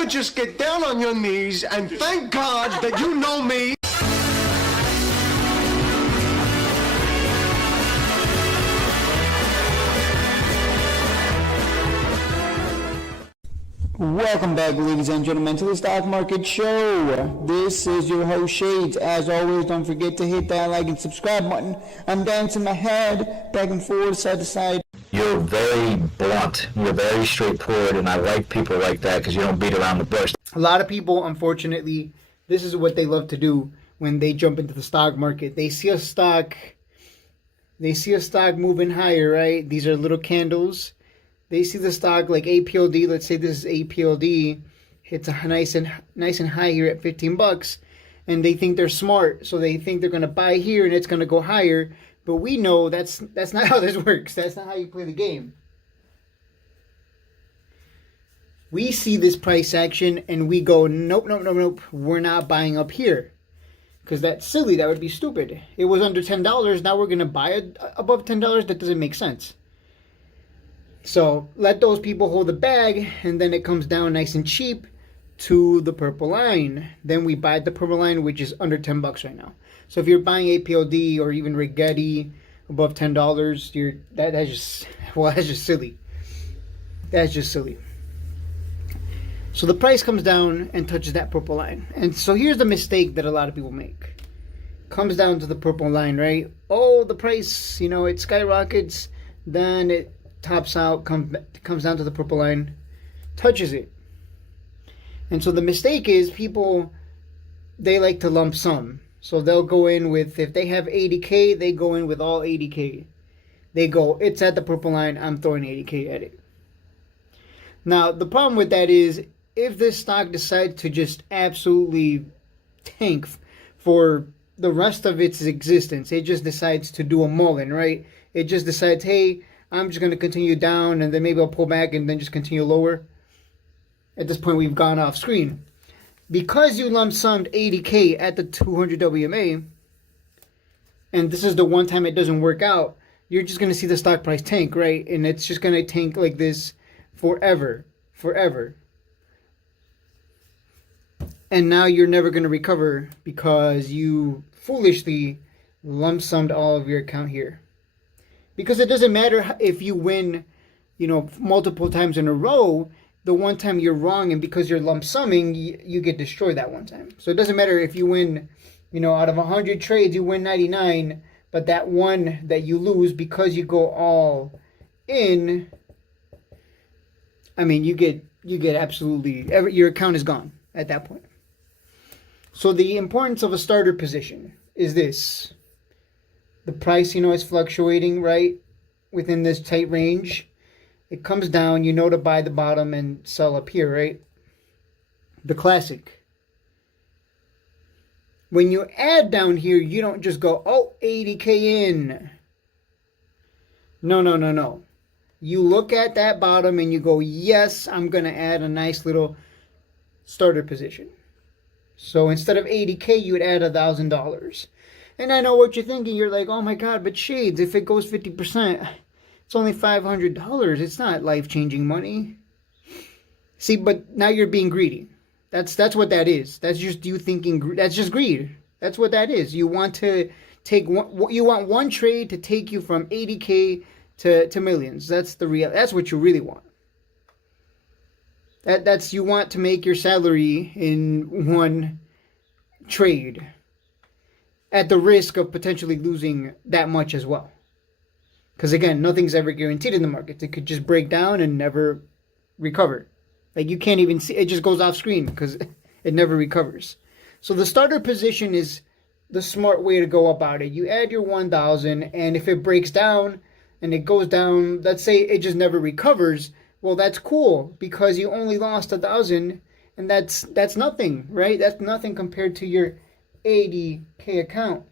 ever just get down on your knees and thank God that you know me? Welcome back, ladies and gentlemen, to the Stock Market Show. This is your host, Shades. As always, don't forget to hit that like and subscribe button. I'm dancing my head back and forth, side to side. You're very blunt. You're very straightforward, and I like people like that because you don't beat around the bush. A lot of people, unfortunately, this is what they love to do when they jump into the stock market. They see a stock moving higher, right? These are little candles. They see the stock like APLD. Let's say this is APLD. Hits a nice and high here at $15, and they think they're smart, so they think they're gonna buy here and it's gonna go higher. But we know that's not how this works. That's not how you play the game. We see this price action and we go, nope. We're not buying up here, because that's silly. That would be stupid. It was under $10. Now we're gonna buy it above $10. That doesn't make sense. So let those people hold the bag, and then it comes down nice and cheap to the purple line. Then we buy the purple line, which is under $10 right now. So if you're buying APLD or even Rigetti above $10, that's just silly. That's just silly. So the price comes down and touches that purple line. And so here's the mistake that a lot of people make. Comes down to the purple line, right? Oh, the price, it skyrockets, then it tops out, comes down to the purple line, touches it. And so the mistake is people, they like to lump sum. So they'll go in with, if they have 80K, they go in with all 80K. They go, it's at the purple line, I'm throwing 80K at it. Now, the problem with that is, if this stock decides to just absolutely tank for the rest of its existence, it just decides to do a mullen, right? It just decides, hey, I'm just going to continue down, and then maybe I'll pull back and then just continue lower. At this point, we've gone off screen. Because you lump summed 80K at the 200 WMA, and this is the one time it doesn't work out, you're just going to see the stock price tank, right? And it's just going to tank like this forever. And now you're never going to recover because you foolishly lump summed all of your account here. Because it doesn't matter if you win, multiple times in a row. The one time you're wrong, and because you're lump summing, you get destroyed that one time. So it doesn't matter if you win, out of 100 trades, you win 99, but that one that you lose because you go all in, you get absolutely, your account is gone at that point. So the importance of a starter position is this. The price, is fluctuating, right, within this tight range. It comes down, to buy the bottom and sell up here, right? The classic. When you add down here, you don't just go, oh, 80K in. No. You look at that bottom and you go, yes, I'm going to add a nice little starter position. So instead of 80K, you would add $1,000. And I know what you're thinking. You're like, oh my God, but Shades, if it goes 50%, it's only $500. It's not life-changing money. See, but now you're being greedy. That's what that is. That's just you thinking. That's just greed. That's what that is. You want to take one. You want one trade to take you from 80K to millions. That's the real. That's what you really want. That's you want to make your salary in one trade, at the risk of potentially losing that much as well. Because again, nothing's ever guaranteed in the market. It could just break down and never recover. Like you can't even see, it just goes off screen because it never recovers. So the starter position is the smart way to go about it. You add your 1,000, and if it breaks down and it goes down, let's say it just never recovers, well, that's cool because you only lost 1,000, and that's nothing, right? That's nothing compared to your 80K account.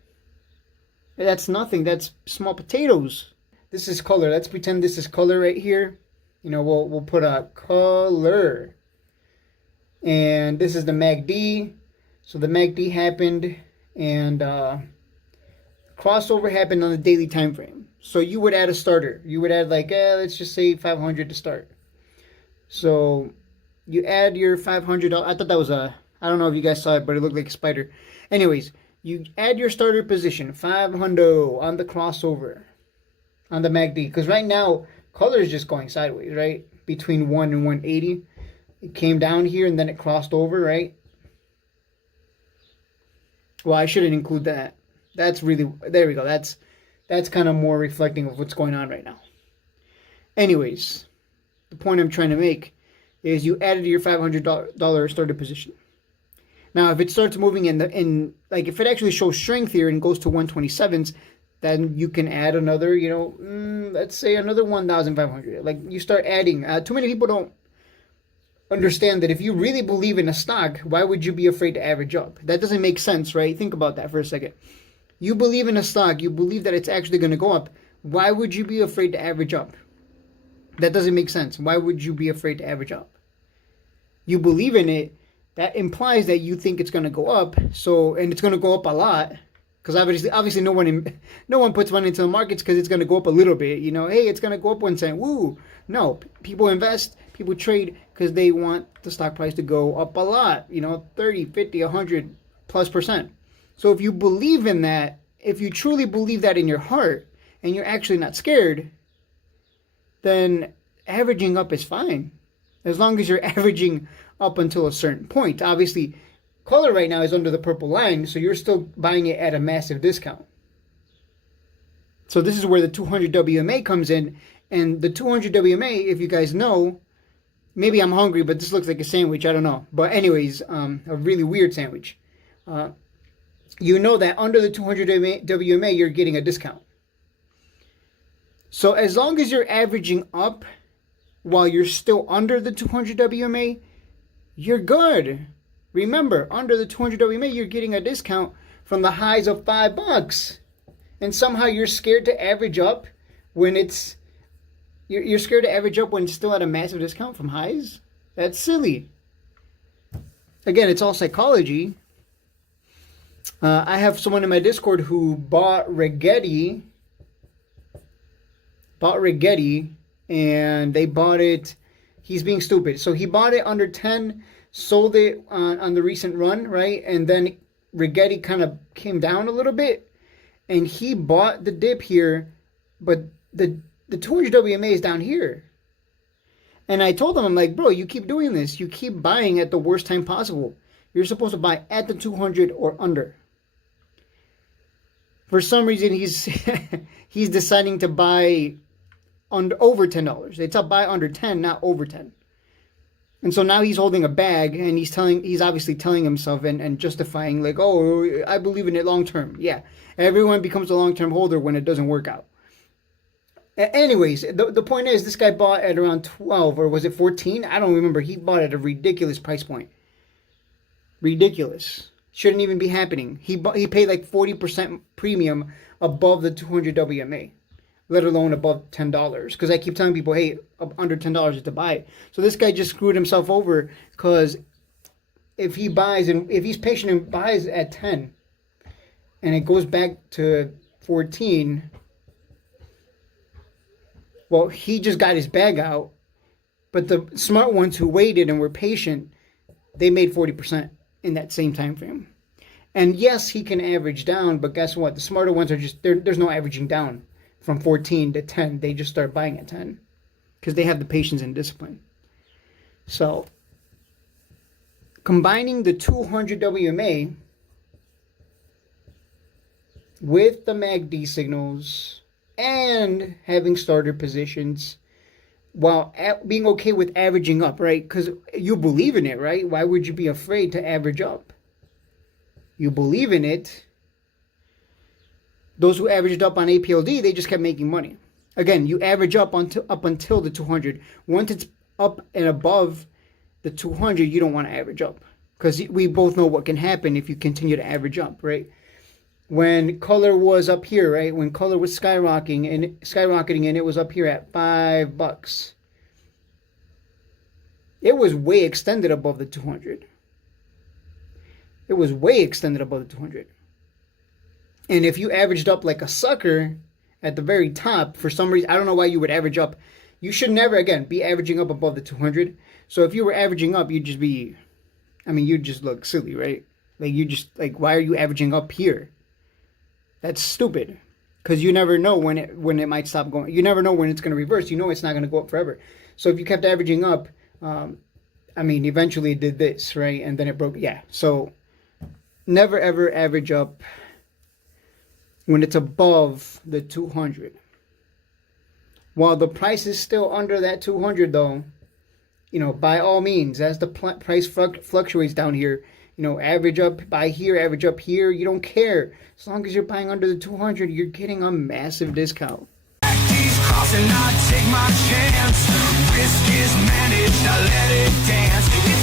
That's nothing. That's small potatoes. This is color. Let's pretend this is color right here. We'll put a color. And this is the MACD. So the MACD happened, and crossover happened on the daily time frame. So you would add a starter. You would add let's just say 500 to start. So You add your $500. I thought that was a, I don't know if you guys saw it, but it looked like a spider. Anyways, you add your starter position, 500 on the crossover, on the MACD. Because right now, color is just going sideways, right? Between 1 and 180. It came down here and then it crossed over, right? Well, I shouldn't include that. That's really, there we go. That's kind of more reflecting of what's going on right now. Anyways, the point I'm trying to make is you added your $500 starter position. Now, if it starts moving like if it actually shows strength here and goes to 127s, then you can add another, let's say another 1,500. Like you start adding. Too many people don't understand that if you really believe in a stock, why would you be afraid to average up? That doesn't make sense, right? Think about that for a second. You believe in a stock, you believe that it's actually going to go up. Why would you be afraid to average up? That doesn't make sense. Why would you be afraid to average up? You believe in it. That implies that you think it's going to go up. So, and it's going to go up a lot, because obviously no one puts money into the markets because it's going to go up a little bit. Hey, it's going to go up 1 cent. Woo! No, people invest, people trade because they want the stock price to go up a lot. 30, 50, 100 plus %. So if you believe in that, if you truly believe that in your heart, and you're actually not scared, then averaging up is fine. As long as you're averaging up until a certain point. Obviously, KULR right now is under the purple line, so you're still buying it at a massive discount. So this is where the 200 WMA comes in. And the 200 WMA, if you guys know, maybe I'm hungry, but this looks like a sandwich. I don't know. But anyways, a really weird sandwich. You know that under the 200 WMA, you're getting a discount. So as long as you're averaging up while you're still under the 200 WMA, you're good. Remember, under the 200 WMA, you're getting a discount from the highs of $5. And somehow you're scared to average up when it's... You're scared to average up when it's still at a massive discount from highs? That's silly. Again, it's all psychology. I have someone in my Discord who bought Rigetti, and they bought it. He's being stupid. So he bought it under 10, sold it on the recent run, right? And then Rigetti kind of came down a little bit, and he bought the dip here, but the 200 WMA is down here. And I told him, I'm like, bro, you keep doing this. You keep buying at the worst time possible. You're supposed to buy at the 200 or under. For some reason, he's deciding to buy over $10. It's a buy under 10, not over 10. And so now he's holding a bag, and he's obviously telling himself and justifying, like, oh, I believe in it long term. Yeah, everyone becomes a long-term holder when it doesn't work out. Anyways, the point is, this guy bought at around 12, or was it 14? I don't remember. He bought at a ridiculous price point. Ridiculous. Shouldn't even be happening. He paid like 40% premium above the 200 WMA, let alone above $10. Because I keep telling people, hey, under $10 is to buy it. So this guy just screwed himself over, because if he buys, and if he's patient and buys at 10, and it goes back to 14, well, he just got his bag out. But the smart ones who waited and were patient, they made 40% in that same time frame. And yes, he can average down, but guess what? The smarter ones are just, there's no averaging down from 14 to 10. They just start buying at 10 because they have the patience and discipline. So combining the 200 WMA with the MACD signals and having starter positions while being okay with averaging up, right? Because you believe in it, right? Why would you be afraid to average up? You believe in it. Those who averaged up on APLD, they just kept making money. Again, you average up until the 200. Once it's up and above the 200, you don't want to average up, because we both know what can happen if you continue to average up, right? When KULR was up here, right? When KULR was skyrocketing and it was up here at $5, it was way extended above the 200. It was way extended above the 200. And if you averaged up like a sucker at the very top, for some reason, I don't know why you would average up. You should never, again, be averaging up above the 200. So if you were averaging up, you'd just be, I mean, you'd just look silly, right? Like, you just, like, why are you averaging up here? That's stupid. Because you never know when it might stop going. You never know when it's going to reverse. You know it's not going to go up forever. So if you kept averaging up, I mean, eventually it did this, right? And then it broke. Yeah. So never, ever average up when it's above the 200. While the price is still under that 200, though, you know, by all means, as the price fluctuates down here, you know, average up, buy here, average up here. You don't care. As long as you're buying under the 200, you're getting a massive discount. And I take my chance. Risk is managed, I let it dance.